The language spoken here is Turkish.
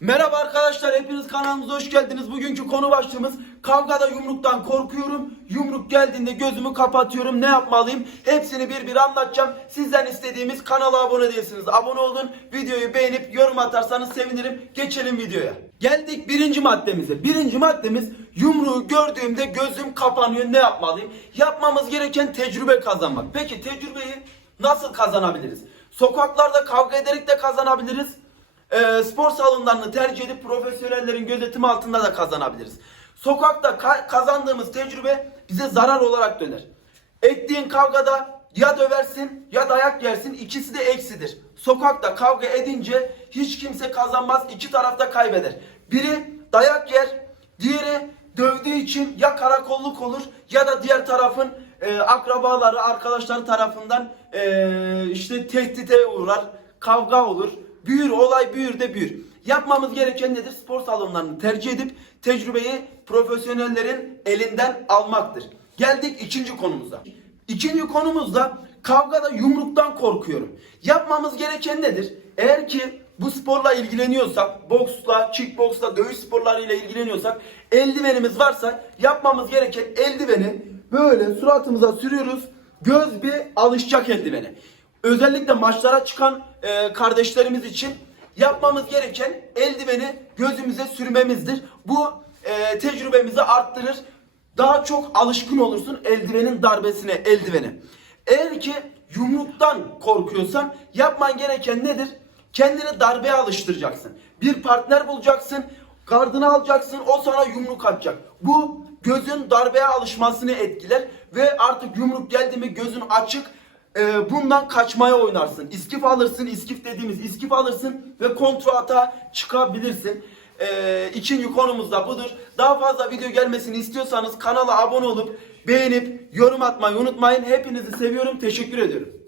Merhaba arkadaşlar hepiniz kanalımıza hoş geldiniz. Bugünkü konu başlığımız kavgada yumruktan korkuyorum. Yumruk geldiğinde gözümü kapatıyorum. Ne yapmalıyım? Hepsini bir bir anlatacağım. Sizden istediğimiz kanala abone değilsiniz. Abone olun. Videoyu beğenip yorum atarsanız sevinirim. Geçelim videoya. Geldik birinci maddemize. Birinci maddemiz yumruğu gördüğümde gözüm kapanıyor. Ne yapmalıyım? Yapmamız gereken tecrübe kazanmak. Peki tecrübeyi nasıl kazanabiliriz? Sokaklarda kavga ederek de kazanabiliriz. Ee, spor salonlarını tercih edip profesyonellerin gözetimi altında da kazanabiliriz. Sokakta ka- kazandığımız tecrübe bize zarar olarak döner. Ettiğin kavgada ya döversin ya dayak yersin ikisi de eksidir. Sokakta kavga edince hiç kimse kazanmaz iki tarafta kaybeder. Biri dayak yer diğeri dövdüğü için ya karakolluk olur ya da diğer tarafın e, akrabaları arkadaşları tarafından e, işte tehdide uğrar kavga olur. Büyür, olay büyür de büyür. Yapmamız gereken nedir? Spor salonlarını tercih edip tecrübeyi profesyonellerin elinden almaktır. Geldik ikinci konumuza. İkinci konumuzda kavgada yumruktan korkuyorum. Yapmamız gereken nedir? Eğer ki bu sporla ilgileniyorsak, boksla, kickboksla, dövüş sporlarıyla ilgileniyorsak, eldivenimiz varsa yapmamız gereken eldiveni böyle suratımıza sürüyoruz. Göz bir alışacak eldivene. Özellikle maçlara çıkan e, kardeşlerimiz için yapmamız gereken eldiveni gözümüze sürmemizdir. Bu e, tecrübemizi arttırır. Daha çok alışkın olursun eldivenin darbesine, eldivene. Eğer ki yumruktan korkuyorsan yapman gereken nedir? Kendini darbeye alıştıracaksın. Bir partner bulacaksın, gardını alacaksın, o sana yumruk atacak. Bu gözün darbeye alışmasını etkiler ve artık yumruk geldi mi gözün açık, e, bundan kaçmaya oynarsın. İskif alırsın, iskif dediğimiz iskif alırsın ve kontra ata çıkabilirsin. E, ikinci konumuz da budur. Daha fazla video gelmesini istiyorsanız kanala abone olup beğenip yorum atmayı unutmayın. Hepinizi seviyorum. Teşekkür ediyorum.